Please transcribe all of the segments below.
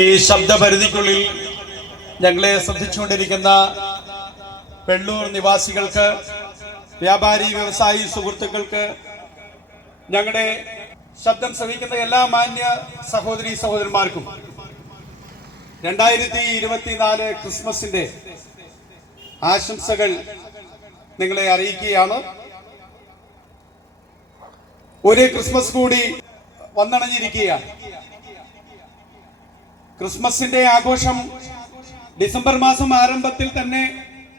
ഈ ശബ്ദപരിധിക്കുള്ളിൽ ഞങ്ങളെ ശ്രദ്ധിച്ചുകൊണ്ടിരിക്കുന്ന വെള്ളൂർ നിവാസികൾക്ക് വ്യാപാരി വ്യവസായി സുഹൃത്തുക്കൾക്ക് ഞങ്ങളുടെ ശബ്ദം ശ്രവിക്കുന്ന എല്ലാ മാന്യ സഹോദരി സഹോദരന്മാർക്കും രണ്ടായിരത്തി ഇരുപത്തിനാല് ക്രിസ്മസിന്റെ ആശംസകൾ നിങ്ങളെ അറിയിക്കുകയാണ്. ഒരു ക്രിസ്മസ് കൂടി വന്നണഞ്ഞിരിക്കുകയാണ്. ക്രിസ്മസിന്റെ ആഘോഷം ഡിസംബർ മാസം ആരംഭത്തിൽ തന്നെ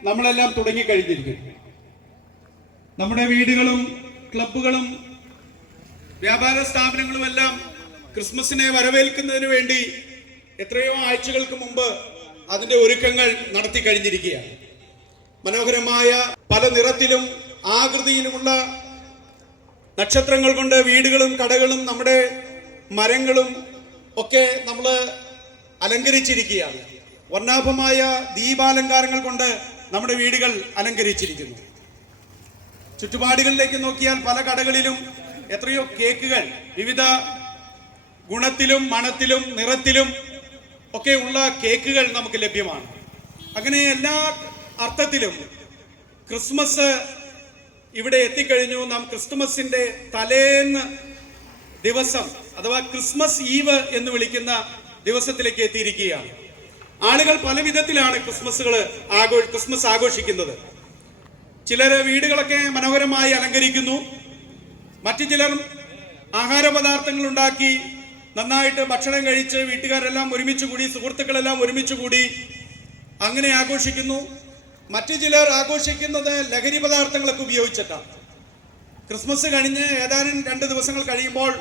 നമ്മളെല്ലാം തുടങ്ങിക്കഴിഞ്ഞിരിക്കും. നമ്മുടെ വീടുകളും ക്ലബുകളും വ്യാപാര സ്ഥാപനങ്ങളും എല്ലാം ക്രിസ്മസിനെ വരവേൽക്കുന്നതിന് വേണ്ടി എത്രയോ ആഴ്ചകൾക്ക് മുമ്പ് അതിന്റെ ഒരുക്കങ്ങൾ നടത്തി കഴിഞ്ഞിരിക്കുകയാണ്. മനോഹരമായ പല നിറത്തിലും ആകൃതിയിലുമുള്ള നക്ഷത്രങ്ങൾ കൊണ്ട് വീടുകളും കടകളും നമ്മുടെ മരങ്ങളും ഒക്കെ നമ്മൾ അലങ്കരിച്ചിരിക്കുകയാണ്. വർണാഭമായ ദീപാലങ്കാരങ്ങൾ കൊണ്ട് നമ്മുടെ വീടുകൾ അലങ്കരിച്ചിരിക്കുന്നു. ചുറ്റുപാടുകളിലേക്ക് നോക്കിയാൽ പല കടകളിലും എത്രയോ കേക്കുകൾ വിവിധ ഗുണത്തിലും മണത്തിലും നിറത്തിലും ഒക്കെ ഉള്ള കേക്കുകൾ നമുക്ക് ലഭ്യമാണ്. അങ്ങനെ എല്ലാ അർത്ഥത്തിലും ക്രിസ്മസ് ഇവിടെ എത്തിക്കഴിഞ്ഞു. നാം ക്രിസ്തുമസിന്റെ തലേന്ന് ദിവസം അഥവാ ക്രിസ്മസ് ഈവ് എന്ന് വിളിക്കുന്ന ദിവസത്തിലേക്ക് എത്തിയിരിക്കുകയാണ്. ആളുകൾ പല വിധത്തിലാണ് ക്രിസ്മസുകൾ ആഘോ ക്രിസ്മസ് ആഘോഷിക്കുന്നത്. ചിലർ വീടുകളൊക്കെ മനോഹരമായി അലങ്കരിക്കുന്നു. മറ്റു ചിലർ ആഹാര പദാർത്ഥങ്ങൾ ഉണ്ടാക്കി നന്നായിട്ട് ഭക്ഷണം കഴിച്ച് വീട്ടുകാരെല്ലാം ഒരുമിച്ച് കൂടി സുഹൃത്തുക്കളെല്ലാം ഒരുമിച്ച് കൂടി അങ്ങനെ ആഘോഷിക്കുന്നു. മറ്റു ചിലർ ആഘോഷിക്കുന്നത് ലഹരി പദാർത്ഥങ്ങളൊക്കെ ഉപയോഗിച്ചിട്ടാണ്. ക്രിസ്മസ് കഴിഞ്ഞ് ഏതാനും രണ്ട് ദിവസങ്ങൾ കഴിയുമ്പോൾ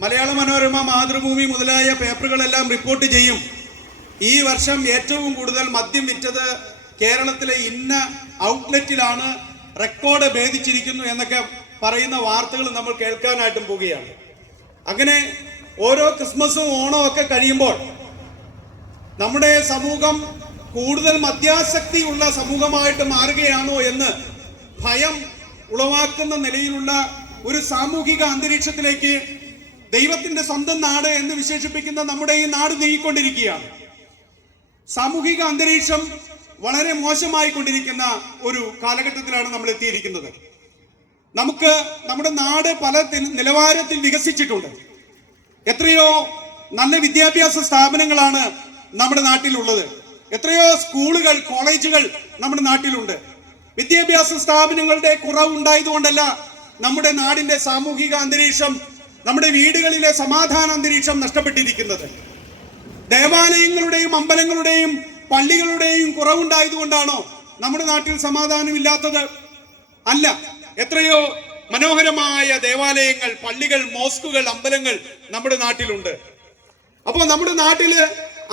മലയാള മനോരമ മാതൃഭൂമി മുതലായ പേപ്പറുകളെല്ലാം റിപ്പോർട്ട് ചെയ്യും. ഈ വർഷം ഏറ്റവും കൂടുതൽ മദ്യം വിറ്റത് കേരളത്തിലെ ഇന്ന ഔട്ട്ലെറ്റിലാണ് റെക്കോർഡ് ഭേദിച്ചിരിക്കുന്നു എന്നൊക്കെ പറയുന്ന വാർത്തകൾ നമ്മൾ കേൾക്കാനായിട്ടും പോവുകയാണ്. അങ്ങനെ ഓരോ ക്രിസ്മസും ഓണവും ഒക്കെ കഴിയുമ്പോൾ നമ്മുടെ സമൂഹം കൂടുതൽ മദ്യാസക്തിയുള്ള സമൂഹമായിട്ട് മാറുകയാണോ എന്ന് ഭയം ഉളവാക്കുന്ന നിലയിലുള്ള ഒരു സാമൂഹിക അന്തരീക്ഷത്തിലേക്ക് ദൈവത്തിന്റെ സ്വന്തം നാട് എന്ന് വിശേഷിപ്പിക്കുന്ന നമ്മുടെ ഈ നാട് നീങ്ങിക്കൊണ്ടിരിക്കുകയാണ്. സാമൂഹിക അന്തരീക്ഷം വളരെ മോശമായി കൊണ്ടിരിക്കുന്ന ഒരു കാലഘട്ടത്തിലാണ് നമ്മൾ എത്തിയിരിക്കുന്നത്. നമുക്ക് നമ്മുടെ നാട് പല നിലവാരത്തിൽ വികസിച്ചിട്ടുണ്ട്. എത്രയോ നല്ല വിദ്യാഭ്യാസ സ്ഥാപനങ്ങളാണ് നമ്മുടെ നാട്ടിലുള്ളത്. എത്രയോ സ്കൂളുകൾ കോളേജുകൾ നമ്മുടെ നാട്ടിലുണ്ട്. വിദ്യാഭ്യാസ സ്ഥാപനങ്ങളുടെ കുറവ് ഉണ്ടായതുകൊണ്ടല്ല നമ്മുടെ നാടിന്റെ സാമൂഹിക അന്തരീക്ഷം നമ്മുടെ വീടുകളിലെ സമാധാന അന്തരീക്ഷം നഷ്ടപ്പെട്ടിരിക്കുന്നത്. ദേവാലയങ്ങളുടെയും അമ്പലങ്ങളുടെയും പള്ളികളുടെയും കുറവുണ്ടായതുകൊണ്ടാണോ നമ്മുടെ നാട്ടിൽ സമാധാനമില്ലാത്തത്? അല്ല. എത്രയോ മനോഹരമായ ദേവാലയങ്ങൾ പള്ളികൾ മോസ്കുകൾ അമ്പലങ്ങൾ നമ്മുടെ നാട്ടിലുണ്ട്. അപ്പോൾ നമ്മുടെ നാട്ടിൽ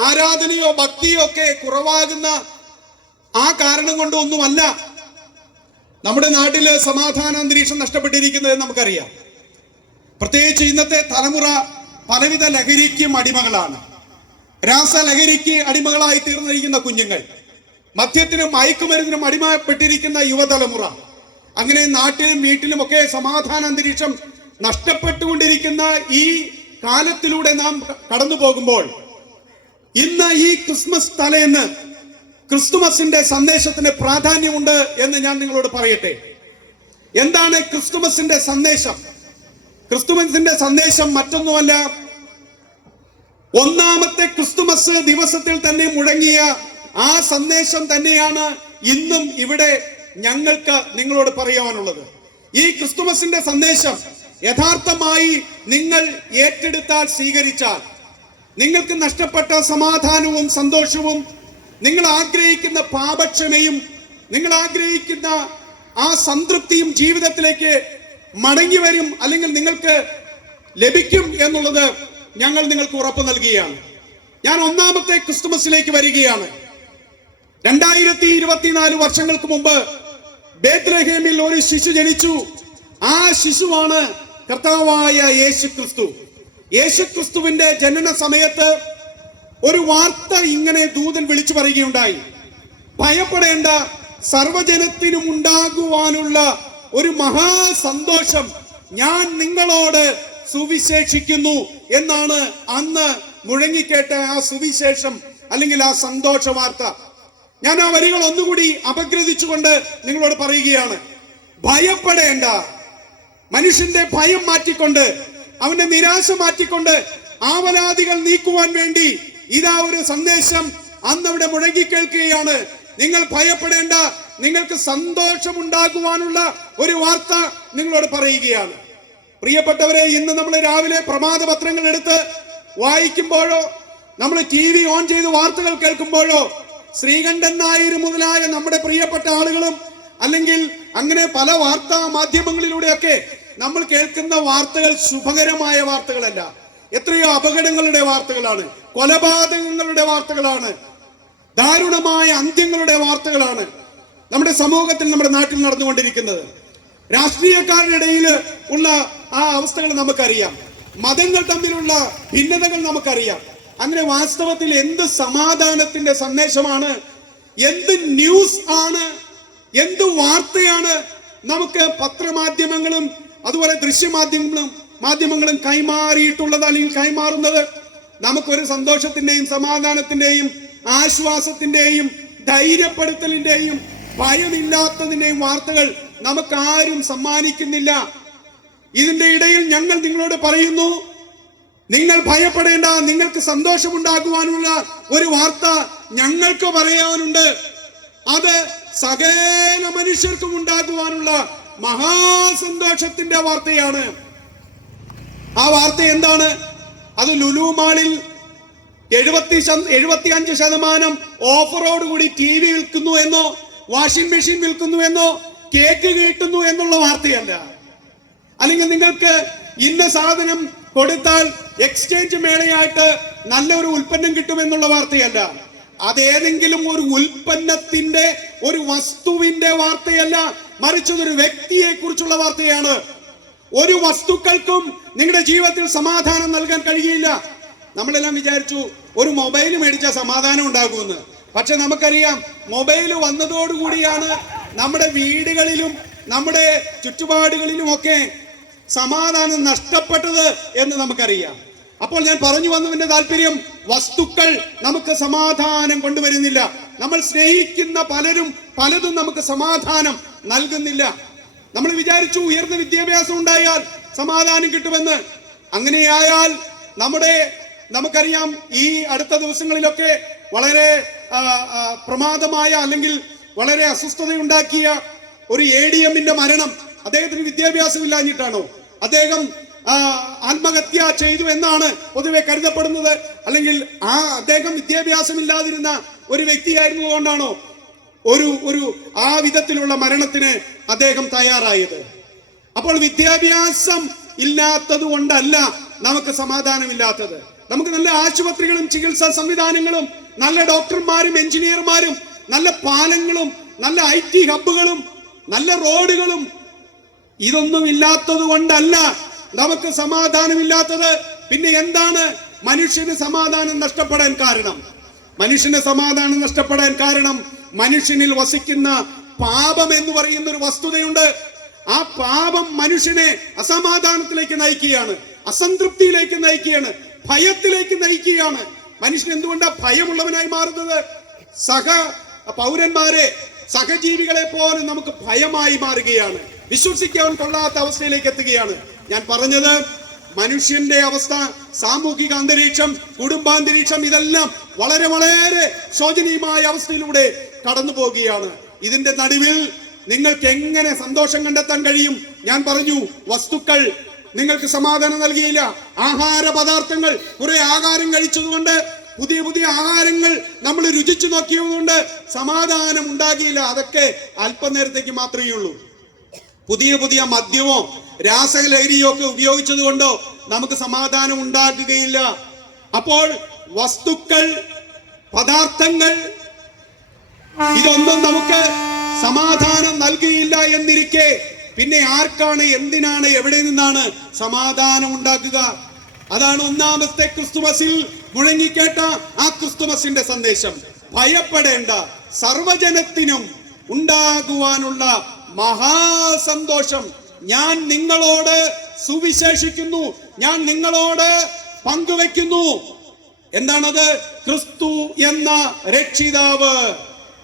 ആരാധനയോ ഭക്തിയോ ഒക്കെ കുറവാകുന്ന ആ കാരണം കൊണ്ടൊന്നുമല്ല നമ്മുടെ നാട്ടിൽ സമാധാന അന്തരീക്ഷം നഷ്ടപ്പെട്ടിരിക്കുന്നത് നമുക്കറിയാം. പ്രത്യേകിച്ച് ഇന്നത്തെ തലമുറ പലവിധ ലഹരിക്കും അടിമകളാണ്. രാസലഹരിക്ക് അടിമകളായി തീർന്നിരിക്കുന്ന കുഞ്ഞുങ്ങൾ മദ്യത്തിനും മയക്കുമരുന്നിനും അടിമപ്പെട്ടിരിക്കുന്ന യുവതലമുറ അങ്ങനെ നാട്ടിലും വീട്ടിലും ഒക്കെ സമാധാന അന്തരീക്ഷം നഷ്ടപ്പെട്ടുകൊണ്ടിരിക്കുന്ന ഈ കാലത്തിലൂടെ നാം കടന്നു പോകുമ്പോൾ ഇന്ന് ഈ ക്രിസ്മസ് തലേന്ന് ക്രിസ്തുമസിന്റെ സന്ദേശത്തിന് പ്രാധാന്യമുണ്ട് എന്ന് ഞാൻ നിങ്ങളോട് പറയട്ടെ. എന്താണ് ക്രിസ്തുമസിന്റെ സന്ദേശം? ക്രിസ്തുമസിന്റെ സന്ദേശം മറ്റൊന്നുമല്ല. ഒന്നാമത്തെ ക്രിസ്തുമസ് ദിവസത്തിൽ തന്നെ മുഴങ്ങിയ ആ സന്ദേശം തന്നെയാണ് ഇന്നും ഇവിടെ ഞങ്ങൾക്ക് നിങ്ങളോട് പറയുവാനുള്ളത്. ഈ ക്രിസ്തുമസിന്റെ സന്ദേശം യഥാർത്ഥമായി നിങ്ങൾ ഏറ്റെടുത്താൽ സ്വീകരിച്ചാൽ നിങ്ങൾക്ക് നഷ്ടപ്പെട്ട സമാധാനവും സന്തോഷവും നിങ്ങൾ ആഗ്രഹിക്കുന്ന പാപക്ഷമയും നിങ്ങൾ ആഗ്രഹിക്കുന്ന ആ സംതൃപ്തിയും ജീവിതത്തിലേക്ക് മടങ്ങി വരും അല്ലെങ്കിൽ നിങ്ങൾക്ക് ലഭിക്കും എന്നുള്ളത് ഞങ്ങൾ നിങ്ങൾക്ക് ഉറപ്പ് നൽകുകയാണ്. ഞാൻ ഒന്നാമത്തെ ക്രിസ്തുമസിലേക്ക് വരികയാണ്. രണ്ടായിരത്തി ഇരുപത്തിനാല് വർഷങ്ങൾക്ക് മുമ്പ് ബേത്ലഹേമിൽ ഒരു ശിശു ജനിച്ചു. ആ ശിശുവാണ് കർത്താവായ യേശു ക്രിസ്തു യേശു ക്രിസ്തുവിന്റെ ജനന സമയത്ത് ഒരു വാർത്ത ഇങ്ങനെ ദൂതൻ വിളിച്ചു പറയുകയുണ്ടായി. ഭയപ്പെടേണ്ട സർവജനത്തിനും ഉണ്ടാകുവാനുള്ള ഒരു മഹാസന്തോഷം ഞാൻ നിങ്ങളോട് സുവിശേഷിക്കുന്നു എന്നാണ് അന്ന് മുഴങ്ങിക്കേട്ട ആ സുവിശേഷം അല്ലെങ്കിൽ ആ സന്തോഷ വാർത്ത ഞാൻ ആ വരികൾ ഒന്നുകൂടി അപഗ്രഥിച്ചുകൊണ്ട് നിങ്ങളോട് പറയുകയാണ്. ഭയപ്പെടേണ്ട. മനുഷ്യന്റെ ഭയം മാറ്റിക്കൊണ്ട് അവന്റെ നിരാശ മാറ്റിക്കൊണ്ട് ആവലാദികൾ നീക്കുവാൻ വേണ്ടി ഇതാ ഒരു സന്ദേശം അന്ന് അവിടെ മുഴങ്ങി കേൾക്കുകയാണ് നിങ്ങൾ ഭയപ്പെടേണ്ട. നിങ്ങൾക്ക് സന്തോഷമുണ്ടാകുവാനുള്ള ഒരു വാർത്ത നിങ്ങളോട് പറയുകയാണ്. പ്രിയപ്പെട്ടവരെ ഇന്ന് നമ്മൾ രാവിലെ പ്രമാദ പത്രങ്ങൾ എടുത്ത് വായിക്കുമ്പോഴോ നമ്മൾ ടി വി ഓൺ ചെയ്ത് വാർത്തകൾ കേൾക്കുമ്പോഴോ ശ്രീകണ്ഠൻ നായർ മുതലായ നമ്മുടെ പ്രിയപ്പെട്ട ആളുകളും അല്ലെങ്കിൽ അങ്ങനെ പല വാർത്താ മാധ്യമങ്ങളിലൂടെയൊക്കെ നമ്മൾ കേൾക്കുന്ന വാർത്തകൾ ശുഭകരമായ വാർത്തകളല്ല. എത്രയോ അപകടങ്ങളുടെ വാർത്തകളാണ് കൊലപാതകങ്ങളുടെ വാർത്തകളാണ് ദാരുണമായ അന്ത്യങ്ങളുടെ വാർത്തകളാണ് നമ്മുടെ സമൂഹത്തിൽ നമ്മുടെ നാട്ടിൽ നടന്നുകൊണ്ടിരിക്കുന്നത്. രാഷ്ട്രീയക്കാരുടെ ഉള്ള ആ അവസ്ഥകൾ നമുക്കറിയാം. മതങ്ങൾ തമ്മിലുള്ള ഭിന്നതകൾ നമുക്കറിയാം. അങ്ങനെ വാസ്തവത്തിൽ എന്ത് സമാധാനത്തിന്റെ സന്ദേശമാണ്? എന്ത് ന്യൂസ് ആണ്? എന്ത് വാർത്തയാണ്? നമുക്ക് പത്രമാധ്യമങ്ങളും അതുപോലെ ദൃശ്യമാധ്യമങ്ങളും മാധ്യമങ്ങളും കൈമാറിയിട്ടുള്ളത് അല്ലെങ്കിൽ കൈമാറുന്നത് നമുക്കൊരു സന്തോഷത്തിന്റെയും സമാധാനത്തിന്റെയും ആശ്വാസത്തിന്റെയും ധൈര്യപ്പെടുത്തലിന്റെയും ഭയമില്ലാത്തതിന്റെയും വാർത്തകൾ നമുക്കാരും സമ്മാനിക്കുന്നില്ല. ഇതിന്റെ ഇടയിൽ ഞങ്ങൾ നിങ്ങളോട് പറയുന്നു നിങ്ങൾ ഭയപ്പെടേണ്ട നിങ്ങൾക്ക് സന്തോഷമുണ്ടാകുവാനുള്ള ഒരു വാർത്ത ഞങ്ങൾക്ക് പറയാനുണ്ട്. അത് സകല മനുഷ്യർക്കും ഉണ്ടാകുവാനുള്ള മഹാസന്തോഷത്തിന്റെ വാർത്തയാണ്. ആ വാർത്ത എന്താണ്? അത് ലുലു മാളിൽ എഴുപത്തി എഴുപത്തി അഞ്ച് ശതമാനം ഓഫറോട് കൂടി ടി വി വിൽക്കുന്നു എന്നോ വാഷിംഗ് മെഷീൻ വിൽക്കുന്നു എന്നോ കേക്ക് കിട്ടുന്നു എന്നുള്ള വാർത്തയല്ല. അല്ലെങ്കിൽ നിങ്ങൾക്ക് ഇന്ന സാധനം കൊടുത്താൽ എക്സ്ചേഞ്ച് മേളയായിട്ട് നല്ലൊരു ഉൽപ്പന്നം കിട്ടുമെന്നുള്ള വാർത്തയല്ല. അതേതെങ്കിലും ഒരു ഉൽപ്പന്നത്തിന്റെ ഒരു വസ്തുവിന്റെ വാർത്തയല്ല മറിച്ച് ഒരു വ്യക്തിയെ കുറിച്ചുള്ള വാർത്തയാണ്. ഒരു വസ്തുക്കൾക്കും നിങ്ങളുടെ ജീവിതത്തിൽ സമാധാനം നൽകാൻ കഴിയില്ല. നമ്മളെല്ലാം വിചാരിച്ചു ഒരു മൊബൈൽ മേടിച്ച സമാധാനം ഉണ്ടാകുമെന്ന്. പക്ഷെ നമുക്കറിയാം മൊബൈൽ വന്നതോടുകൂടിയാണ് നമ്മുടെ വീടുകളിലും നമ്മുടെ ചുറ്റുപാടുകളിലും ഒക്കെ സമാധാനം നഷ്ടപ്പെട്ടത് എന്ന് നമുക്കറിയാം. അപ്പോൾ ഞാൻ പറഞ്ഞു വന്നതിന്റെ താല്പര്യം വസ്തുക്കൾ നമുക്ക് സമാധാനം കൊണ്ടുവരുന്നില്ല. നമ്മൾ സ്നേഹിക്കുന്ന പലരും പലതും നമുക്ക് സമാധാനം നൽകുന്നില്ല. നമ്മൾ വിചാരിച്ചു ഉയർന്ന വിദ്യാഭ്യാസം ഉണ്ടായാൽ സമാധാനം കിട്ടുമെന്ന്. അങ്ങനെയായാൽ നമ്മുടെ നമുക്കറിയാം ഈ അടുത്ത ദിവസങ്ങളിലൊക്കെ വളരെ പ്രമാദമായ അല്ലെങ്കിൽ വളരെ അസ്വസ്ഥതയുണ്ടാക്കിയ ഒരു എ ഡി എമ്മിന്റെ മരണം അദ്ദേഹത്തിന് വിദ്യാഭ്യാസം ഇല്ലാഞ്ഞിട്ടാണോ അദ്ദേഹം ആത്മഹത്യ ചെയ്തു എന്നാണ് പൊതുവെ കരുതപ്പെടുന്നത്. അല്ലെങ്കിൽ ആ അദ്ദേഹം വിദ്യാഭ്യാസം ഇല്ലാതിരുന്ന ഒരു വ്യക്തിയായിരുന്നു കൊണ്ടാണോ ഒരു ഒരു ആ വിധത്തിലുള്ള മരണത്തിന് അദ്ദേഹം തയ്യാറായത്? അപ്പോൾ വിദ്യാഭ്യാസം ഇല്ലാത്തത് കൊണ്ടല്ല നമുക്ക് സമാധാനമില്ലാത്തത്. നമുക്ക് നല്ല ആശുപത്രികളും ചികിത്സാ സംവിധാനങ്ങളും നല്ല ഡോക്ടർമാരും എഞ്ചിനീയർമാരും നല്ല പാലങ്ങളും നല്ല ഐ ടി ഹബ്ബുകളും നല്ല റോഡുകളും. ഇതൊന്നും ഇല്ലാത്തത് കൊണ്ടല്ല നമുക്ക് സമാധാനമില്ലാത്തത്. പിന്നെ എന്താണ്? മനുഷ്യന് സമാധാനം നഷ്ടപ്പെടാൻ കാരണം. മനുഷ്യന് സമാധാനം നഷ്ടപ്പെടാൻ കാരണം മനുഷ്യനിൽ വസിക്കുന്ന പാപം എന്ന് പറയുന്ന ഒരു വസ്തുതയുണ്ട്. ആ പാപം മനുഷ്യനെ അസമാധാനത്തിലേക്ക് നയിക്കുകയാണ് അസംതൃപ്തിയിലേക്ക് നയിക്കുകയാണ് ഭയത്തിലേക്ക് നയിക്കുകയാണ്. മനുഷ്യൻ എന്തുകൊണ്ടാണ് ഭയമുള്ളവനായി മാറുന്നത്? സഹ പൗരന്മാരെ സഹജീവികളെ പോലെ നമുക്ക് ഭയമായി മാറുകയാണ്. വിശ്വസിക്കാൻ കൊള്ളാത്ത അവസ്ഥയിലേക്ക് എത്തുകയാണ്. ഞാൻ പറഞ്ഞത് മനുഷ്യന്റെ അവസ്ഥ സാമൂഹിക അന്തരീക്ഷം കുടുംബാന്തരീക്ഷം ഇതെല്ലാം വളരെ വളരെ ശോചനീയമായ അവസ്ഥയിലൂടെ കടന്നു പോവുകയാണ് ഇതിന്റെ നടുവിൽ നിങ്ങൾക്ക് എങ്ങനെ സന്തോഷം കണ്ടെത്താൻ കഴിയും? ഞാൻ പറഞ്ഞു വസ്തുക്കൾ നിങ്ങൾക്ക് സമാധാനം നൽകിയില്ല. ആഹാര പദാർത്ഥങ്ങൾ കുറെ ആഹാരം കഴിച്ചതുകൊണ്ട് പുതിയ പുതിയ ആഹാരങ്ങൾ നമ്മൾ രുചിച്ചു നോക്കിയതുകൊണ്ട് സമാധാനം ഉണ്ടാകിയില്ല. അതൊക്കെ അല്പനേരത്തേക്ക് മാത്രമേ ഉള്ളൂ. പുതിയ പുതിയ മദ്യമോ രാസലഹരിയോ ഒക്കെ ഉപയോഗിച്ചത് കൊണ്ടോ നമുക്ക് സമാധാനം ഉണ്ടാക്കുകയില്ല അപ്പോൾ വസ്തുക്കൾ പദാർത്ഥങ്ങൾ ഇതൊന്നും നമുക്ക് സമാധാനം നൽകിയില്ല എന്നിരിക്കെ പിന്നെ ആർക്കാണ് എന്തിനാണ് എവിടെ നിന്നാണ് സമാധാനം ഉണ്ടാക്കുക? അതാണ് ഒന്നാമത്തെ ക്രിസ്തുമസിൽ മുഴങ്ങിക്കേട്ട ആ ക്രിസ്തുമസിന്റെ സന്ദേശം. ഭയപ്പെടേണ്ട സർവജനത്തിനും ഉണ്ടാകുവാനുള്ള മഹാസന്തോഷം. ഞാൻ നിങ്ങളോട് സുവിശേഷിക്കുന്നു ഞാൻ നിങ്ങളോട് പങ്കുവെക്കുന്നു എന്താണത്? ക്രിസ്തു എന്ന രക്ഷിതാവ്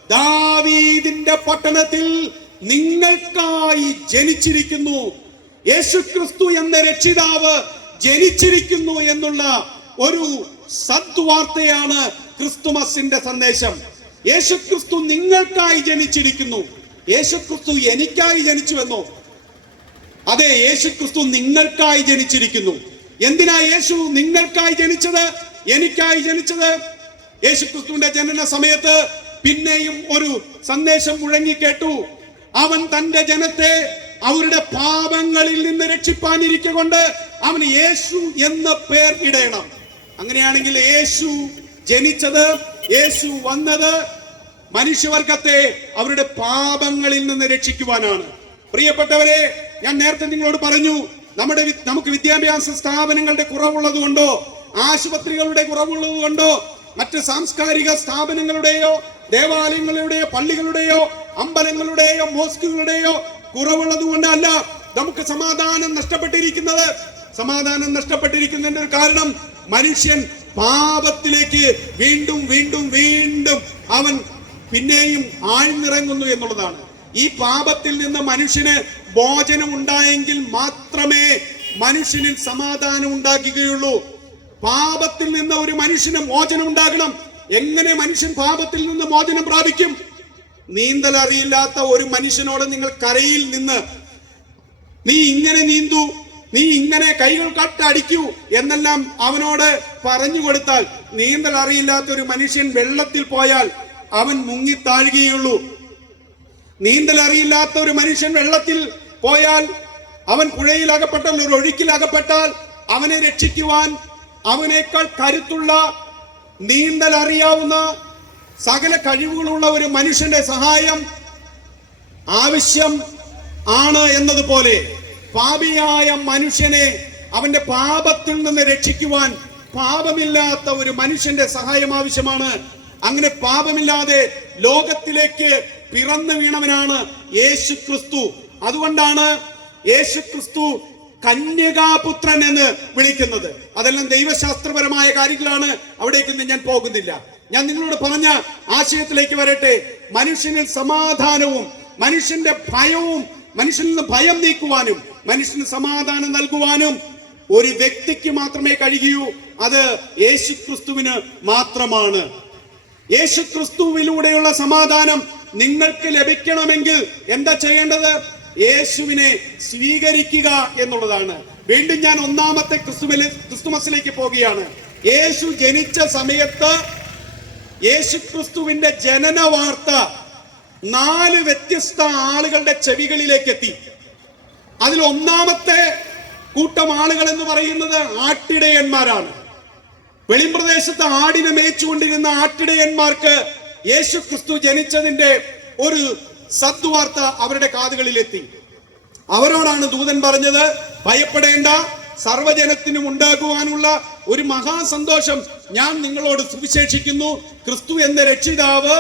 ദാവീദിന്റെ പട്ടണത്തിൽ നിങ്ങൾക്കായി ജനിച്ചിരിക്കുന്നു. യേശുക്രിസ്തു എന്ന രക്ഷിതാവ് ജനിച്ചിരിക്കുന്നു എന്നുള്ള ഒരു സദ്വാർത്തയാണ് ക്രിസ്തുമസിന്റെ സന്ദേശം. യേശുക്രിസ്തു നിങ്ങൾക്കായി ജനിച്ചിരിക്കുന്നു. യേശുക്രിസ്തു എനിക്കായി ജനിച്ചുവെന്നോ? അതെ യേശുക്രിസ്തു നിങ്ങൾക്കായി ജനിച്ചിരിക്കുന്നു. എന്തിനാ യേശു നിങ്ങൾക്കായി ജനിച്ചത്? എനിക്കായി ജനിച്ചത്? യേശു ക്രിസ്തുവിന്റെ ജനന സമയത്ത് പിന്നെയും ഒരു സന്ദേശം മുഴങ്ങി കേട്ടു. അവൻ തന്റെ ജനത്തെ അവരുടെ പാപങ്ങളിൽ നിന്ന് രക്ഷിപ്പാനിരിക്കൊണ്ട് അവന് യേശു എന്ന പേർ ഇടയണം അങ്ങനെയാണെങ്കിൽ യേശു ജനിച്ചത് യേശു വന്നത് മനുഷ്യവർഗത്തെ അവരുടെ പാപങ്ങളിൽ നിന്ന് രക്ഷിക്കുവാനാണ്. പ്രിയപ്പെട്ടവരെ ഞാൻ നേരത്തെ നിങ്ങളോട് പറഞ്ഞു നമ്മുടെ നമുക്ക് വിദ്യാഭ്യാസ സ്ഥാപനങ്ങളുടെ കുറവുള്ളത് കൊണ്ടോ ആശുപത്രികളുടെ കുറവുള്ളത് കൊണ്ടോ മറ്റ് സാംസ്കാരിക സ്ഥാപനങ്ങളുടെയോ ദേവാലയങ്ങളുടെയോ പള്ളികളുടെയോ അമ്പലങ്ങളുടെയോ മോസ്കുകളുടെയോ കുറവുള്ളത് കൊണ്ടല്ല നമുക്ക് സമാധാനം നഷ്ടപ്പെട്ടിരിക്കുന്നത്. സമാധാനം നഷ്ടപ്പെട്ടിരിക്കുന്നതിന്റെ ഒരു കാരണം മനുഷ്യൻ പാപത്തിലേക്ക് വീണ്ടും വീണ്ടും വീണ്ടും അവൻ പിന്നെയും ആഴ്ന്നിറങ്ങുന്നു എന്നുള്ളതാണ്. ഈ പാപത്തിൽ നിന്ന് മനുഷ്യന് മോചനം ഉണ്ടായെങ്കിൽ മാത്രമേ മനുഷ്യനിൽ സമാധാനം ഉണ്ടാക്കുകയുള്ളൂ പാപത്തിൽ നിന്ന് ഒരു മനുഷ്യന് മോചനം ഉണ്ടാകണം. എങ്ങനെ മനുഷ്യൻ പാപത്തിൽ നിന്ന് മോചനം പ്രാപിക്കും? നീന്തൽ അറിയില്ലാത്ത ഒരു മനുഷ്യനോട് നിങ്ങൾ കരയിൽ നിന്ന് നീ ഇങ്ങനെ നീന്തു നീ ഇങ്ങനെ കൈകൾ കട്ടടിക്കൂ എന്നെല്ലാം അവനോട് പറഞ്ഞു കൊടുത്താൽ നീന്തൽ അറിയില്ലാത്ത ഒരു മനുഷ്യൻ വെള്ളത്തിൽ പോയാൽ അവൻ മുങ്ങി താഴുകയുള്ളൂ. നീന്തൽ അറിയില്ലാത്ത ഒരു മനുഷ്യൻ വെള്ളത്തിൽ പോയാൽ അവൻ പുഴയിൽ അകപ്പെട്ടാൽ ഒരു ഒഴുക്കിൽ അകപ്പെട്ടാൽ അവനെ രക്ഷിക്കുവാൻ അവനേക്കാൾ കരുത്തുള്ള നീന്തൽ അറിയാവുന്ന സകല കഴിവുകളുള്ള ഒരു മനുഷ്യന്റെ സഹായം ആവശ്യം ആണ് എന്നതുപോലെ പാപിയായ മനുഷ്യനെ അവന്റെ പാപത്തിൽ നിന്ന് രക്ഷിക്കുവാൻ പാപമില്ലാത്ത ഒരു മനുഷ്യന്റെ സഹായം ആവശ്യമാണ്. അങ്ങനെ പാപമില്ലാതെ ലോകത്തിലേക്ക് പിറന്നു വീണവനാണ് യേശു ക്രിസ്തു അതുകൊണ്ടാണ് യേശു ക്രിസ്തു കന്യകാപുത്രൻ എന്ന് വിളിക്കുന്നത്. അതെല്ലാം ദൈവശാസ്ത്രപരമായ കാര്യങ്ങളാണ്. അവിടേക്കൊന്നും ഞാൻ പോകുന്നില്ല. ഞാൻ നിങ്ങളോട് പറഞ്ഞ ആശയത്തിലേക്ക് വരട്ടെ. മനുഷ്യനിൽ സമാധാനവും മനുഷ്യന്റെ ഭയവും മനുഷ്യനിൽ നിന്ന് ഭയം നീക്കുവാനും മനുഷ്യന് സമാധാനം നൽകുവാനും ഒരു വ്യക്തിക്ക് മാത്രമേ കഴിയൂ. അത് യേശു ക്രിസ്തുവിന് മാത്രമാണ്. യേശു ക്രിസ്തുവിലൂടെയുള്ള സമാധാനം നിങ്ങൾക്ക് ലഭിക്കണമെങ്കിൽ എന്താ ചെയ്യേണ്ടത്? യേശുവിനെ സ്വീകരിക്കുക എന്നുള്ളതാണ്. വീണ്ടും ഞാൻ ഒന്നാമത്തെ ക്രിസ്തുമലി ക്രിസ്തുമസിലേക്ക് പോവുകയാണ് യേശു ജനിച്ച സമയത്ത് യേശു ക്രിസ്തുവിന്റെ ജനന വാർത്ത നാല് വ്യത്യസ്ത ആളുകളുടെ ചെവികളിലേക്ക് എത്തി അതിൽ ഒന്നാമത്തെ കൂട്ടം ആളുകൾ എന്ന് പറയുന്നത് ആട്ടിടയന്മാരാണ്. വെളിമ്പ്രദേശത്ത് ആടിനെ മേച്ചുകൊണ്ടിരുന്ന ആട്ടിടയന്മാർക്ക് യേശു ക്രിസ്തു ജനിച്ചതിന്റെ ഒരു സദ്വാർത്ത അവരുടെ കാതുകളിലെത്തി. അവരോടാണ് ദൂതൻ പറഞ്ഞത് ഭയപ്പെടേണ്ട സർവജനത്തിനും ഉണ്ടാകുവാനുള്ള ഒരു മഹാസന്തോഷം ഞാൻ നിങ്ങളോട് സുവിശേഷിക്കുന്നു. ക്രിസ്തു എന്ന രക്ഷിതാവ്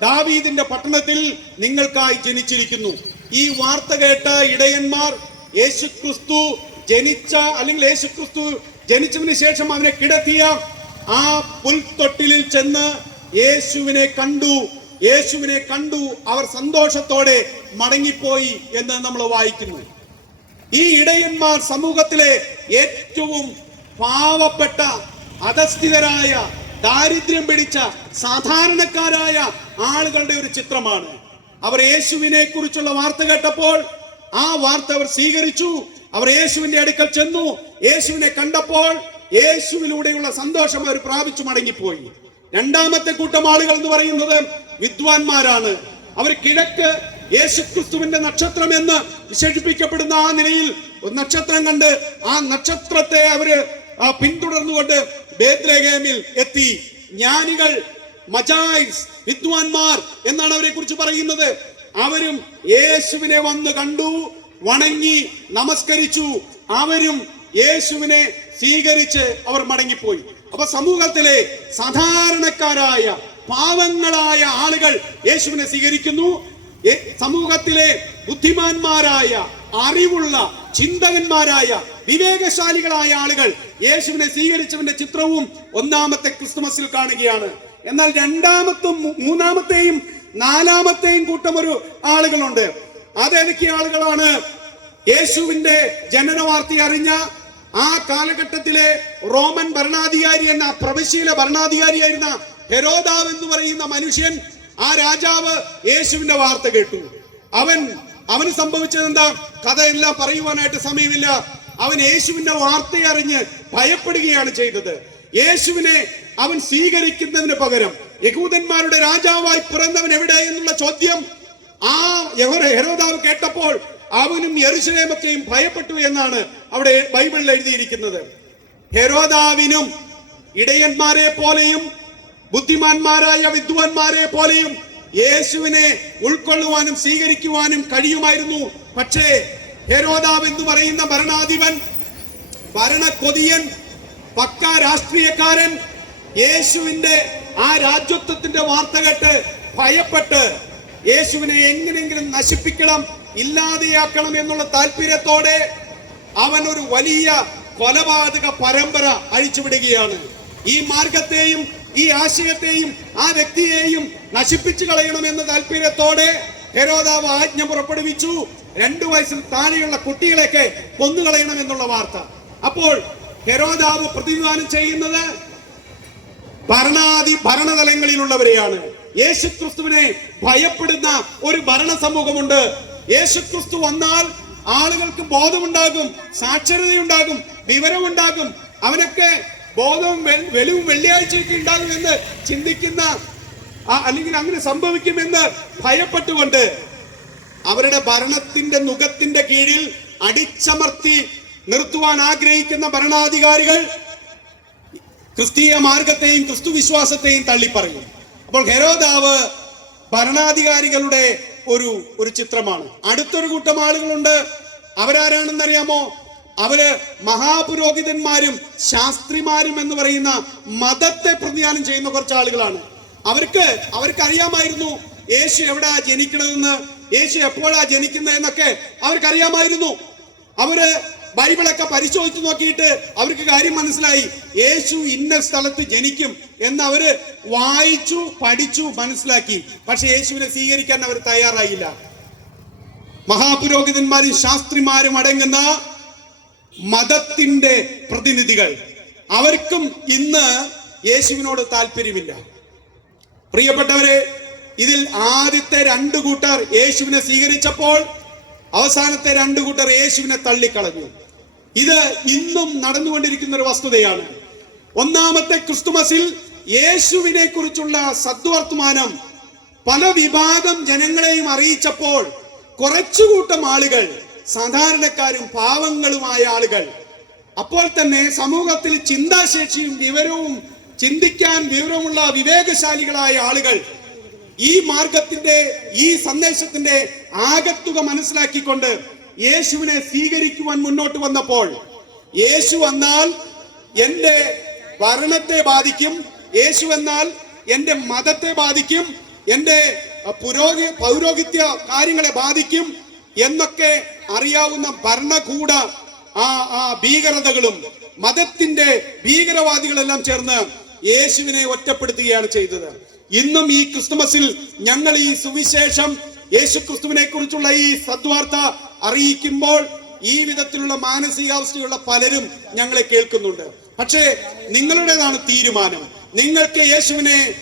ദാവീദിന്റെ പട്ടണത്തിൽ നിങ്ങൾക്കായി ജനിച്ചിരിക്കുന്നു. ഈ വാർത്ത കേട്ട ഇടയന്മാർ യേശു ക്രിസ്തു ജനിച്ച അല്ലെങ്കിൽ യേശു ക്രിസ്തു ജനിച്ചതിന് ശേഷം അവനെ കിടത്തിയ ആ പുൽത്തൊട്ടിലിൽ ചെന്ന് യേശുവിനെ കണ്ടു. യേശുവിനെ കണ്ടു അവർ സന്തോഷത്തോടെ മടങ്ങിപ്പോയി എന്ന് നമ്മൾ വായിക്കുന്നു. ഈ ഇടയന്മാർ സമൂഹത്തിലെ ഏറ്റവും പാവപ്പെട്ട അധസ്ഥിതരായ ദാരിദ്ര്യം പിടിച്ച സാധാരണക്കാരായ ആളുകളുടെ ഒരു ചിത്രമാണ്. അവർ യേശുവിനെ കുറിച്ചുള്ള വാർത്ത കേട്ടപ്പോൾ ആ വാർത്ത അവർ സ്വീകരിച്ചു. അവർ യേശുവിന്റെ അടുക്കൽ ചെന്നു. യേശുവിനെ കണ്ടപ്പോൾ യേശുവിലൂടെയുള്ള സന്തോഷം അവർ പ്രാപിച്ചു മടങ്ങിപ്പോയി. രണ്ടാമത്തെ കൂട്ടം ആളുകൾ എന്ന് പറയുന്നത് വിദ്വാൻമാരാണ്. അവർ കിഴക്ക് യേശുക്രിസ്തുവിന്റെ നക്ഷത്രം എന്ന് വിശേഷിപ്പിക്കപ്പെടുന്ന ആ നിലയിൽ നക്ഷത്രം കണ്ട് ആ നക്ഷത്രത്തെ അവർ പിന്തുടർന്നുകൊണ്ട് ബേദ്ലേഹേമിൽ എത്തി. ജ്ഞാനികൾ മജായിസ് വിദ്വാൻമാർ എന്നാണ് അവരെ കുറിച്ച് പറയുന്നത്. അവരും യേശുവിനെ വന്ന് കണ്ടു വണങ്ങി നമസ്കരിച്ചു. അവരും യേശുവിനെ സ്വീകരിച്ച് അവർ മടങ്ങിപ്പോയി. അപ്പൊ സമൂഹത്തിലെ സാധാരണക്കാരായ പാവങ്ങളായ ആളുകൾ യേശുവിനെ സ്വീകരിക്കുന്നു. സമൂഹത്തിലെ ബുദ്ധിമാന്മാരായ അറിവുള്ള ചിന്തകന്മാരായ വിവേകശാലികളായ ആളുകൾ യേശുവിനെ സ്വീകരിച്ചവന്റെ ചിത്രവും ഒന്നാമത്തെ ക്രിസ്തുമസിൽ കാണുകയാണ്. എന്നാൽ രണ്ടാമത്തും മൂന്നാമത്തെയും നാലാമത്തെയും കൂട്ടം ഒരു ആളുകളുണ്ട്. അതേതൊക്കെ ആളുകളാണ് യേശുവിന്റെ ജനന വാർത്ത അറിഞ്ഞ ആ കാലഘട്ടത്തിലെ റോമൻ ഭരണാധികാരി എന്ന പ്രവിശ്യയിലെ ഭരണാധികാരിയായിരുന്ന ഹെരോദാവ് എന്ന് പറയുന്ന മനുഷ്യൻ ആ രാജാവ് യേശുവിന്റെ വാർത്ത കേട്ടു. അവൻ അവന് സംഭവിച്ചത് എന്താ? കഥയെല്ലാം പറയുവാനായിട്ട് സമയമില്ല. അവൻ യേശുവിന്റെ വാർത്ത അറിഞ്ഞ് ഭയപ്പെടുകയാണ് ചെയ്തത്. യേശുവിനെ അവൻ സ്വീകരിക്കുന്നതിന് പകരം യഹൂദന്മാരുടെ രാജാവായി പിറന്നവൻ എവിടെ എന്നുള്ള ചോദ്യം ആ ഹെരോദാവ് കേട്ടപ്പോൾ അവനും യെരുശലേമൊക്കെയും ഭയപ്പെട്ടു എന്നാണ് അവിടെ ബൈബിളിൽ എഴുതിയിരിക്കുന്നത്. ഹെരോദാവിനും ഇടയന്മാരെ പോലെയും ബുദ്ധിമാന്മാരായ വിദ്വാൻമാരെ പോലെയും യേശുവിനെ ഉൾക്കൊള്ളുവാനും സ്വീകരിക്കുവാനും കഴിയുമായിരുന്നു. പക്ഷേ ഹെരോദാവ് എന്ന് പറയുന്ന ഭരണാധിപൻ ഭരണക്കൊതിയൻ പക്ക രാഷ്ട്രീയക്കാരൻ യേശുവിന്റെ ആ രാജ്യത്വത്തിന്റെ വാർത്ത കേട്ട് ഭയപ്പെട്ട് യേശുവിനെ എങ്ങനെയെങ്കിലും നശിപ്പിക്കണം ഇല്ലാതെയാക്കണം എന്നുള്ള താല്പര്യത്തോടെ അവൻ ഒരു വലിയ കൊലപാതക പരമ്പര അഴിച്ചുവിടുകയാണ്. ഈ മാർഗത്തെയും ഈ ആശയത്തെയും ആ വ്യക്തിയെയും നശിപ്പിച്ചു കളയണമെന്ന താല്പര്യത്തോടെ ഹെരോദാവ് ആജ്ഞ പുറപ്പെടുവിച്ചു. രണ്ടു വയസ്സിൽ താഴെയുള്ള കുട്ടികളെയൊക്കെ കൊന്നുകളയണം എന്നുള്ള വാർത്ത. അപ്പോൾ ഹെരോദാവ് പ്രതിനിധാനം ചെയ്യുന്നത് ഭരണാധി ഭരണതലങ്ങളിലുള്ളവരെയാണ്. യേശുക്രിസ്തുവിനെ ഭയപ്പെടുന്ന ഒരു ഭരണ സമൂഹമുണ്ട് യേശുക്രിസ്തു വന്നാൽ ആളുകൾക്ക് ബോധമുണ്ടാകും സാക്ഷരതയുണ്ടാകും വിവരമുണ്ടാകും. അവനൊക്കെ ബോധവും വെളിവും വെള്ളിയാഴ്ചയൊക്കെ ഉണ്ടാകും എന്ന് ചിന്തിക്കുന്ന അല്ലെങ്കിൽ അങ്ങനെ സംഭവിക്കുമെന്ന് ഭയപ്പെട്ടുകൊണ്ട് അവരുടെ ഭരണത്തിന്റെ നുഖത്തിന്റെ കീഴിൽ അടിച്ചമർത്തി നിർത്തുവാൻ ആഗ്രഹിക്കുന്ന ഭരണാധികാരികൾ ക്രിസ്തീയ മാർഗത്തെയും ക്രിസ്തു വിശ്വാസത്തെയും തള്ളിപ്പറയും. അപ്പോൾ ഹെരോദാവ് ഭരണാധികാരികളുടെ ഒരു ഒരു ചിത്രമാണ്. അടുത്തൊരു കൂട്ടം ആളുകളുണ്ട്. അവരാരാണെന്നറിയാമോ? അവർ മഹാപുരോഹിതന്മാരും ശാസ്ത്രിമാരും എന്ന് പറയുന്ന മതത്തെ പ്രതിദാനം ചെയ്യുന്ന കുറച്ച് ആളുകളാണ് അവർക്ക് അവർക്ക് അറിയാമായിരുന്നു യേശു എവിടാ ജനിക്കണതെന്ന് യേശു എപ്പോഴാ ജനിക്കുന്നതെന്നൊക്കെ അവർക്കറിയാമായിരുന്നു. അവർ ബൈബിളൊക്കെ പരിശോധിച്ച് നോക്കിയിട്ട് അവർക്ക് കാര്യം മനസ്സിലായി. യേശു ഇന്ന സ്ഥലത്ത് ജനിക്കും എന്ന് അവർ വായിച്ചു പഠിച്ചു മനസ്സിലാക്കി. പക്ഷെ യേശുവിനെ സ്വീകരിക്കാൻ അവർ തയ്യാറായില്ല. മഹാപുരോഹിതന്മാരും ശാസ്ത്രിമാരും അടങ്ങുന്ന മതത്തിന്റെ പ്രതിനിധികൾ. അവർക്കും ഇന്ന് യേശുവിനോട് താല്പര്യമില്ല പ്രിയപ്പെട്ടവരെ ഇതിൽ ആദ്യത്തെ രണ്ട് കൂട്ടർ യേശുവിനെ സ്വീകരിച്ചപ്പോൾ അവസാനത്തെ രണ്ട് കൂട്ടർ യേശുവിനെ തള്ളിക്കളഞ്ഞു. ഇത് ഇന്നും നടന്നുകൊണ്ടിരിക്കുന്ന ഒരു വസ്തുതയാണ്. ഒന്നാമത്തെ ക്രിസ്തുമസിൽ യേശുവിനെ കുറിച്ചുള്ള സദ്വർത്തമാനം പല വിഭാഗം ജനങ്ങളെയും അറിയിച്ചപ്പോൾ കുറച്ചുകൂട്ടം ആളുകൾ സാധാരണക്കാരും പാവങ്ങളുമായ ആളുകൾ. അപ്പോൾ തന്നെ സമൂഹത്തിൽ ചിന്താശേഷിയും വിവരവും ചിന്തിക്കാൻ വിവരമുള്ള വിവേകശാലികളായ ആളുകൾ ഈ മാർഗത്തിന്റെ ഈ സന്ദേശത്തിന്റെ ആകത്തുക മനസ്സിലാക്കിക്കൊണ്ട് യേശുവിനെ സ്വീകരിക്കുവാൻ മുന്നോട്ട് വന്നപ്പോൾ യേശു വന്നാൽ എന്റെ ഭരണത്തെ ബാധിക്കും യേശു എന്നാൽ എന്റെ മതത്തെ ബാധിക്കും എന്റെ പുരോഗി പൗരോഹിത്യ കാര്യങ്ങളെ ബാധിക്കും എന്നൊക്കെ അറിയാവുന്ന ഭരണകൂട ആ ആ ഭീകരതകളും മതത്തിന്റെ ഭീകരവാദികളെല്ലാം ചേർന്ന് യേശുവിനെ ഒറ്റപ്പെടുത്തുകയാണ് ചെയ്തത്. ഇന്നും ഈ ക്രിസ്തുമസിൽ ഞങ്ങൾ ഈ സുവിശേഷം യേശു ക്രിസ്തുവിനെ കുറിച്ചുള്ള ഈ സദ്വാർത്ത അറിയിക്കുമ്പോൾ ഈ വിധത്തിലുള്ള മാനസികാവസ്ഥയുള്ള പലരും ഞങ്ങളെ കേൾക്കുന്നുണ്ട്. പക്ഷേ നിങ്ങളുടേതാണ് തീരുമാനം? നിങ്ങൾക്ക് യേശുവിനെ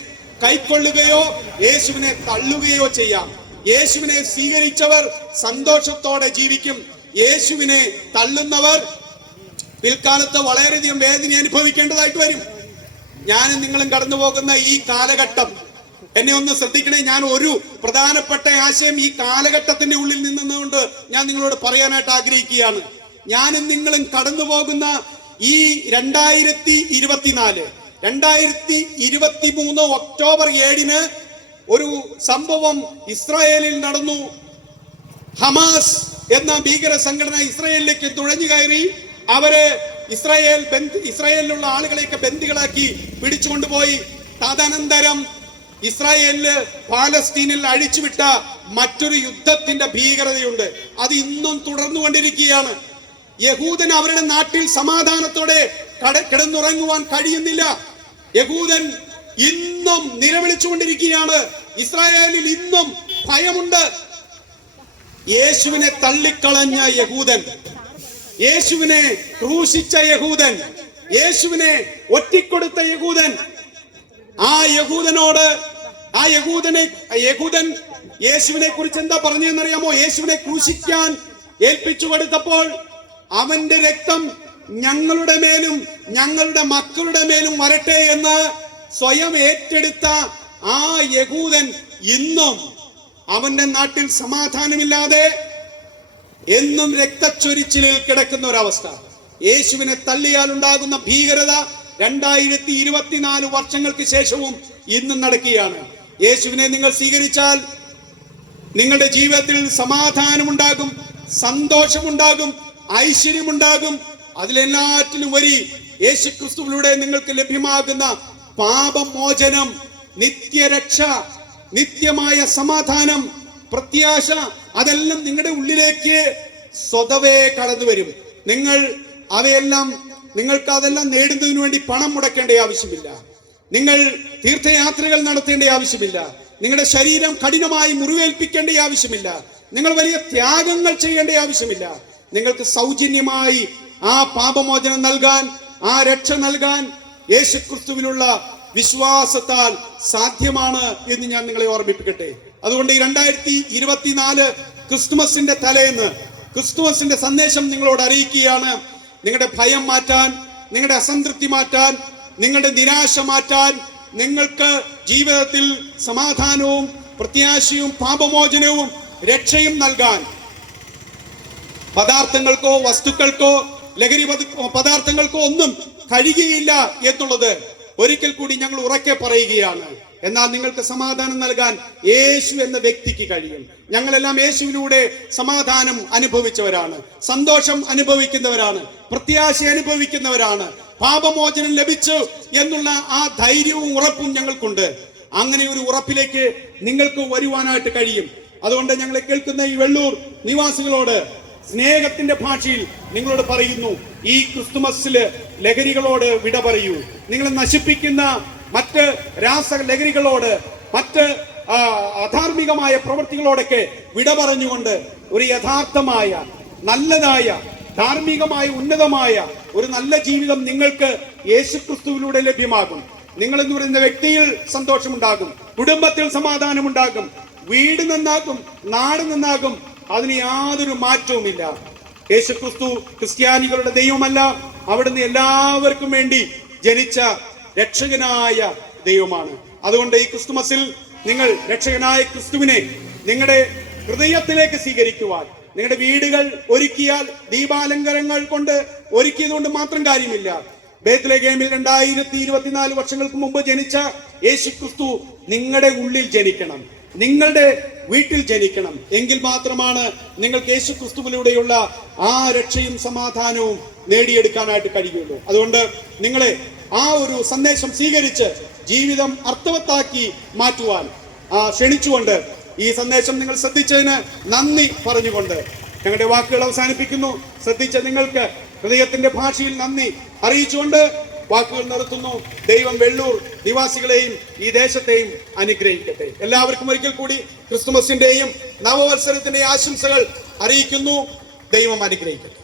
കൈക്കൊള്ളുകയോ യേശുവിനെ തള്ളുകയോ ചെയ്യാം. യേശുവിനെ സ്വീകരിച്ചവർ സന്തോഷത്തോടെ ജീവിക്കും. യേശുവിനെ തള്ളുന്നവർ പിൽക്കാലത്ത് വളരെയധികം വേദന അനുഭവിക്കേണ്ടതായിട്ട് വരും. ഞാനും നിങ്ങളും കടന്നു പോകുന്ന ഈ കാലഘട്ടം എന്നെ ഒന്ന് ശ്രദ്ധിക്കണേ. ഞാൻ ഒരു പ്രധാനപ്പെട്ട ആശയം ഈ കാലഘട്ടത്തിന്റെ ഉള്ളിൽ നിന്നുകൊണ്ട് ഞാൻ നിങ്ങളോട് പറയാനായിട്ട് ആഗ്രഹിക്കുകയാണ്. ഞാനും നിങ്ങളും കടന്നു പോകുന്ന ഈ രണ്ടായിരത്തി ഇരുപത്തിനാല് രണ്ടായിരത്തി ഇരുപത്തി മൂന്ന് ഒക്ടോബർ ഏഴിന് ഒരു സംഭവം ഇസ്രായേലിൽ നടന്നു. ഹമാസ് എന്ന ഭീകര സംഘടന ഇസ്രായേലിലേക്ക് തുഴഞ്ഞു കയറി. അവരെ ഇസ്രായേൽ ഇസ്രായേലിലുള്ള ആളുകളെയൊക്കെ ബന്ദികളാക്കി പിടിച്ചുകൊണ്ടുപോയി തദനന്തരം ഇസ്രായേലിൽ പാലസ്തീനിൽ അഴിച്ചുവിട്ട മറ്റൊരു യുദ്ധത്തിന്റെ ഭീകരതയുണ്ട്. അത് ഇന്നും തുടർന്നു കൊണ്ടിരിക്കുകയാണ്. യഹൂദൻ അവരുടെ നാട്ടിൽ സമാധാനത്തോടെ കട- കിടന്നുറങ്ങുവാൻ കഴിയുന്നില്ല. യഹൂദൻ ഇന്നും നിലവിളിച്ചുകൊണ്ടിരിക്കുകയാണ്. ഇസ്രായേലിൽ ഇന്നും ഭയമുണ്ട്. യേശുവിനെ തള്ളിക്കളഞ്ഞ യഹൂദൻ യേശുവിനെ ക്രൂശിച്ച യഹൂദൻ യേശുവിനെ ഒറ്റിക്കൊടുത്ത യഹൂദൻ ആ യഹൂദനോട് ആ യഹൂദനെ യഹൂദൻ യേശുവിനെ കുറിച്ച് എന്താ പറഞ്ഞതെന്നറിയാമോ? യേശുവിനെ ക്രൂശിക്കാൻ ഏൽപ്പിച്ചു കൊടുത്തപ്പോൾ അവന്റെ രക്തം ഞങ്ങളുടെ മേലും ഞങ്ങളുടെ മക്കളുടെ മേലും വരട്ടെ എന്ന് സ്വയം ഏറ്റെടുത്ത ആ യഹൂദൻ ഇന്നും അവന്റെ നാട്ടിൽ സമാധാനമില്ലാതെ എന്നും രക്തച്ചൊരിച്ചിലിൽ കിടക്കുന്ന ഒരവസ്ഥ. യേശുവിനെ തള്ളിയാൽ ഉണ്ടാകുന്ന ഭീകരത രണ്ടായിരത്തി ഇരുപത്തിനാല് വർഷങ്ങൾക്ക് ശേഷവും ഇന്നും നടക്കുകയാണ്. യേശുവിനെ നിങ്ങൾ സ്വീകരിച്ചാൽ നിങ്ങളുടെ ജീവിതത്തിൽ സമാധാനമുണ്ടാകും സന്തോഷമുണ്ടാകും ഐശ്വര്യമുണ്ടാകും. അതിലെല്ലാറ്റിലും വരി യേശു ക്രിസ്തുവിലൂടെ നിങ്ങൾക്ക് ലഭ്യമാകുന്ന പാപമോചനം നിത്യരക്ഷ നിത്യമായ സമാധാനം പ്രത്യാശ അതെല്ലാം നിങ്ങളുടെ ഉള്ളിലേക്ക് സ്വതവേ കടന്നു വരും. നിങ്ങൾ അവയെല്ലാം നിങ്ങൾക്ക് അതെല്ലാം നേടുന്നതിന് വേണ്ടി പണം മുടക്കേണ്ട ആവശ്യമില്ല. നിങ്ങൾ തീർത്ഥയാത്രകൾ നടത്തേണ്ട ആവശ്യമില്ല. നിങ്ങളുടെ ശരീരം കഠിനമായി മുറിവേൽപ്പിക്കേണ്ട ആവശ്യമില്ല. നിങ്ങൾ വലിയ ത്യാഗങ്ങൾ ചെയ്യേണ്ട ആവശ്യമില്ല. നിങ്ങൾക്ക് സൗജന്യമായി ആ പാപമോചനം നൽകാൻ ആ രക്ഷ നൽകാൻ യേശുക്രിസ്തുവിനുള്ള വിശ്വാസത്താൽ സാധ്യമാണ് എന്ന് ഞാൻ നിങ്ങളെ ഓർമ്മിപ്പിക്കട്ടെ. അതുകൊണ്ട് ഈ രണ്ടായിരത്തി ഇരുപത്തിനാല് ക്രിസ്തുമസിന്റെ തലേന്ന് ക്രിസ്തുമസിന്റെ സന്ദേശം നിങ്ങളോട് അറിയിക്കുകയാണ്. നിങ്ങളുടെ ഭയം മാറ്റാൻ നിങ്ങളുടെ അസംതൃപ്തി മാറ്റാൻ നിങ്ങളുടെ നിരാശ മാറ്റാൻ നിങ്ങൾക്ക് ജീവിതത്തിൽ സമാധാനവും പ്രത്യാശയും പാപമോചനവും രക്ഷയും നൽകാൻ. പദാർത്ഥങ്ങൾക്കോ വസ്തുക്കൾക്കോ ലഹരി പദ- പദാർത്ഥങ്ങൾക്കോ ഒന്നും കഴിയുകയില്ല എന്നുള്ളത് ഒരിക്കൽ കൂടി ഞങ്ങൾ ഉറക്കെ പറയുകയാണ്. എന്നാൽ നിങ്ങൾക്ക് സമാധാനം നൽകാൻ യേശു എന്ന വ്യക്തിക്ക് കഴിയും. ഞങ്ങളെല്ലാം യേശുവിലൂടെ സമാധാനം അനുഭവിച്ചവരാണ്. സന്തോഷം അനുഭവിക്കുന്നവരാണ്. പ്രത്യാശ അനുഭവിക്കുന്നവരാണ്. പാപമോചനം ലഭിച്ചു എന്നുള്ള ആ ധൈര്യവും ഉറപ്പും ഞങ്ങൾക്കുണ്ട്. അങ്ങനെ ഒരു ഉറപ്പിലേക്ക് നിങ്ങൾക്ക് വരുവാനായിട്ട് കഴിയും. അതുകൊണ്ട് ഞങ്ങളെ കേൾക്കുന്ന ഈ വെള്ളൂർ നിവാസികളോട് സ്നേഹത്തിന്റെ ഭാഷയിൽ നിങ്ങളോട് പറയുന്നു ഈ ക്രിസ്തുമസിൽ ലഹരികളോട് വിട പറയൂ. നിങ്ങളെ നശിപ്പിക്കുന്ന മറ്റ് രാസ ലഹരികളോട് മറ്റ് അധാർമികമായ പ്രവൃത്തികളോടൊക്കെ വിട പറഞ്ഞുകൊണ്ട് ഒരു യഥാർത്ഥമായ നല്ലതായ ധാർമ്മികമായ ഉന്നതമായ ഒരു നല്ല ജീവിതം നിങ്ങൾക്ക് യേശുക്രിസ്തുവിലൂടെ ലഭ്യമാകും. നിങ്ങൾ എന്ന് പറയുന്ന വ്യക്തിയിൽ സന്തോഷമുണ്ടാകും കുടുംബത്തിൽ സമാധാനമുണ്ടാകും വീട് നന്നാകും നാട് നന്നാകും അതിന് യാതൊരു മാറ്റവുമില്ല. യേശുക്രിസ്തു ക്രിസ്ത്യാനികളുടെ ദൈവമല്ല അവിടുന്ന് എല്ലാവർക്കും വേണ്ടി ജനിച്ച രക്ഷകനായ ദൈവമാണ്. അതുകൊണ്ട് ഈ ക്രിസ്തുമസിൽ നിങ്ങൾ രക്ഷകനായ ക്രിസ്തുവിനെ നിങ്ങളുടെ ഹൃദയത്തിലേക്ക് സ്വീകരിക്കുവാൻ നിങ്ങളുടെ വീടുകൾ ഒരുക്കിയാൽ ദീപാലങ്കരങ്ങൾ കൊണ്ട് ഒരുക്കിയത് കൊണ്ട് മാത്രം കാര്യമില്ല. ബേത്തിലെ ഗെയിമിൽ രണ്ടായിരത്തി ഇരുപത്തിനാല് വർഷങ്ങൾക്ക് മുമ്പ് ജനിച്ച യേശു ക്രിസ്തു നിങ്ങളുടെ ഉള്ളിൽ ജനിക്കണം. നിങ്ങളുടെ വീട്ടിൽ ജനിക്കണം. എങ്കിൽ മാത്രമാണ് നിങ്ങൾക്ക് യേശു ക്രിസ്തുവിലൂടെയുള്ള ആ രക്ഷയും സമാധാനവും നേടിയെടുക്കാനായിട്ട് കഴിയുള്ളൂ. അതുകൊണ്ട് നിങ്ങളെ ആ ഒരു സന്ദേശം സ്വീകരിച്ച് ജീവിതം അർത്ഥവത്താക്കി മാറ്റുവാൻ ആ ക്ഷണിച്ചുകൊണ്ട് ഈ സന്ദേശം നിങ്ങൾ ശ്രദ്ധിച്ചതിന് നന്ദി പറഞ്ഞുകൊണ്ട് ഞങ്ങളുടെ വാക്കുകൾ അവസാനിപ്പിക്കുന്നു. ശ്രദ്ധിച്ച നിങ്ങൾക്ക് ഹൃദയത്തിന്റെ ഭാഷയിൽ നന്ദി അറിയിച്ചുകൊണ്ട് വാക്കുകൾ നടത്തുന്നു. ദൈവം വെള്ളൂർ നിവാസികളെയും ഈ ദേശത്തെയും അനുഗ്രഹിക്കട്ടെ. എല്ലാവർക്കും ഒരിക്കൽ കൂടി ക്രിസ്തുമസിന്റെയും നവവത്സരത്തിന്റെയും ആശംസകൾ അറിയിക്കുന്നു. ദൈവം അനുഗ്രഹിക്കട്ടെ.